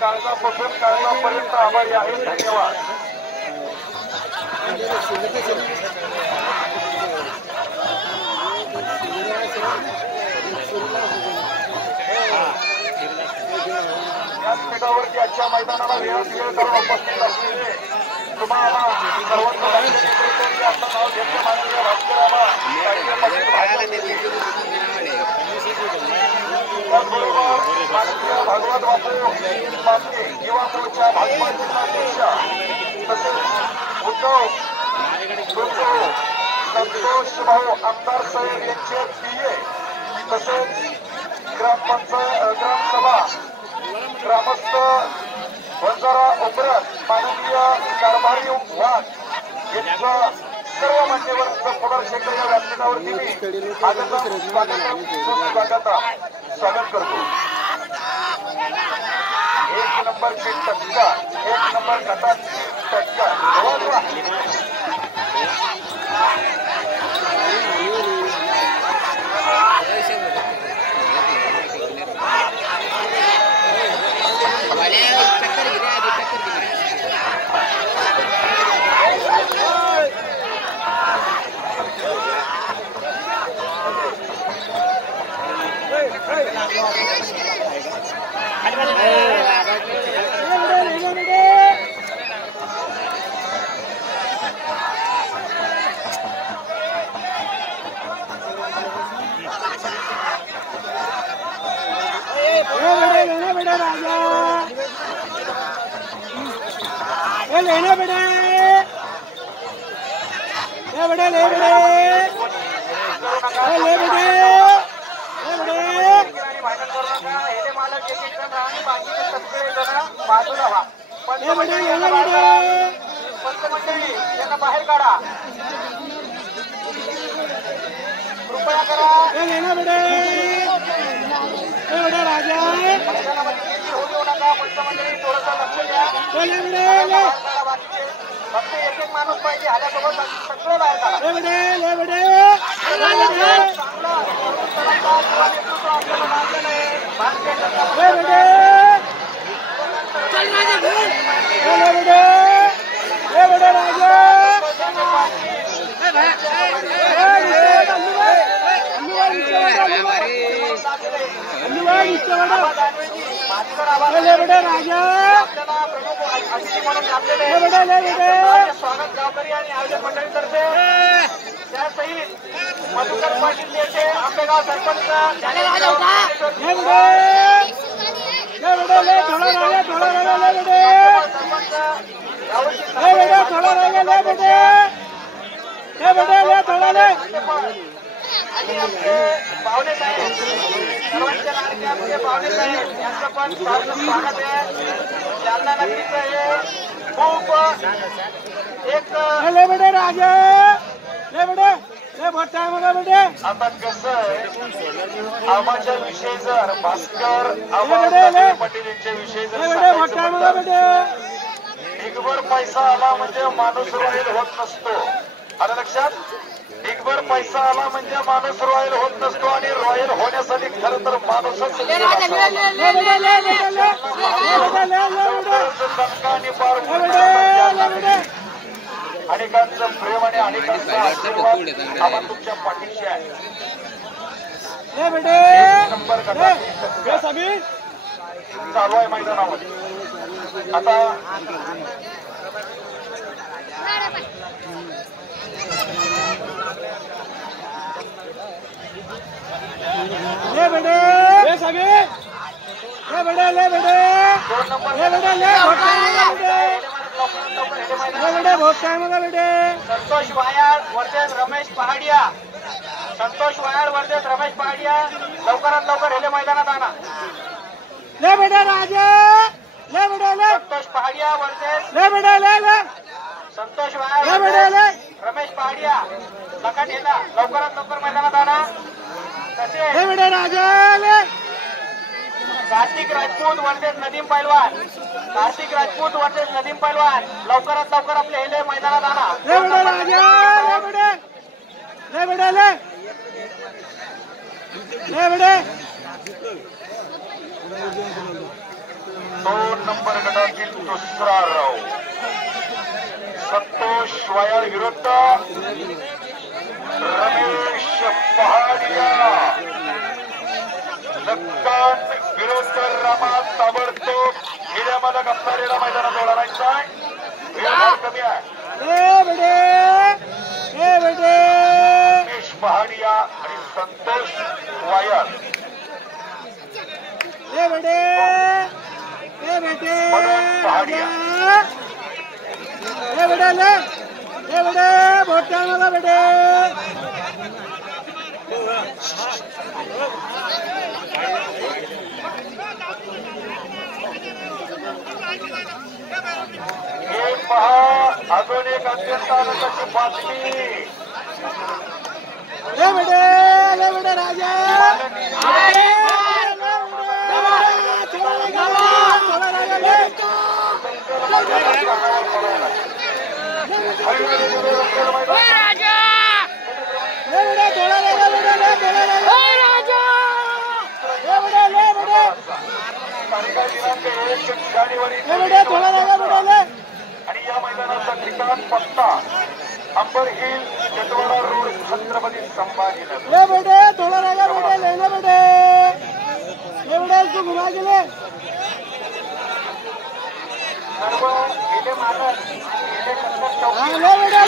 काळजापासून आभारी आहे. धन्यवाद. व्यासपीठावरती आजच्या मैदानाला वेळ करून उपस्थित असलेले तुम्हाला सर्वांना आता नाव घेतले माननीय भास्कराला भागवत बापू युवा मोर्चा भाजपाध्यक्ष तसेच उद्धव संतोष भाऊ आमदार साहेब यांचे PA तसेच ग्रामसभा ग्रामस्थ वंजारा उमरत माननीय कारभारी वाघ यांचं सर्व मान्यवरांचं पुनर्शेखर या व्यासपीठावरती मी स्वागत करतो. 1 नंबर टक्का 1 नंबर गटात टक्का लेना बेटा ले बेटा ले बेटा ले बेटा बाहेर काढा कृपया करा. लेना बेटा राजा होऊ देऊ नका. पंचमंडळी थोडंसं लक्ष द्या. फक्त एक माणूस पाहिजे. ह्याच्यासोबत सगळं बाहेर काढा. स्वागत गावकरी आणि आयोजक मंडळीतर्फे त्यासहित मधुकर पाटील नेते आंबेगाव सरपंच ले बेटे ले थोड़ा रह गया ले बेटे ले बेटे थोड़ा रह गया ले बेटे ले थोड़ा ले आणि आमचे पाहुणे साहेब सर्वांच्या लाडके आमचे पाहुणे साहेब यांचं पण स्वागत आहे. जालना नगरीचं हे खूप एक ले बेटे राजे ले बेटे ले बहुत टाइम होगा बेटे. आता कसं आहे आबाच्या विषयी जर भास्कर आबा पाटील यांच्या विषयी जर बहुत टाइम होगा बेटे. ढिगभर पैसा आला म्हणजे माणूस रॉयल होत नसतो. आलं लक्षात. ढिगभर पैसा आला म्हणजे माणूस रॉयल होत नसतो आणि रॉयल होण्यासाठी खरं तर माणूसच अनेकांचं प्रेम आणि अनेकांचा आशीर्वाद आपण तुमच्या पाठीशी आहे. नंबर चालू आहे मैदानामध्ये. आता ले बेटे ले सभी ले बेटे ले बेटे बहुत टाइम होगा बेटे. संतोष वायाळ वर्सेस रमेश पहाडिया. संतोष वायाळ वर्सेस रमेश पहाडिया. लवकरात लवकर हेले मैदानात आणा. ले बेटे राजे ले बेटे ले संतोष पहाडिया वर्सेस ले बेटे ले संतोष वायाळ ले बेटे ले रमेश पहाडिया. लकाट येता लवकरात लवकर मैदानात आणा. तसे ले बेटे राजे ले कार्तिक राजपूत वर्सेस नदीम पैलवान. कार्तिक राजपूत वर्सेस नदीम पैलवान. लवकरात लवकर आपले हेले मैदानात आणा. ले बेटे राजे ले बेटे ले बेटे ले बेटे 2 नंबर गटातील दुसरा राऊंड संतोष वायाळ विरुद्ध रमेश पहाडिया. लक्कन विरुद्ध रमा ताबडतोब हिऱ्यामाला गप्पारेला मैदानात ओढायचा आहे. वेळ फार कमी आहे. ले बेटे रमेश पहाडिया आणि संतोष वायाळ. ले बेटे ले बेटे पहाडिया ले बेटे ले बेटे बहुत टाइम होगा बेटे. हे पहा अजून एक अत्यंत आनंदाची बातमी. ले बेटे राजा आणि या मैदानाचा ठिकाण पत्ता अंबर हिल चंदवाडा रोड छत्रपती संभाजीनगर. ले बेटे थोड़ा रहेगा बेटे लेना बेटे ले बेटे इसको घुमा के ले. सर्व गेले मालक गेले 70 ले बेटे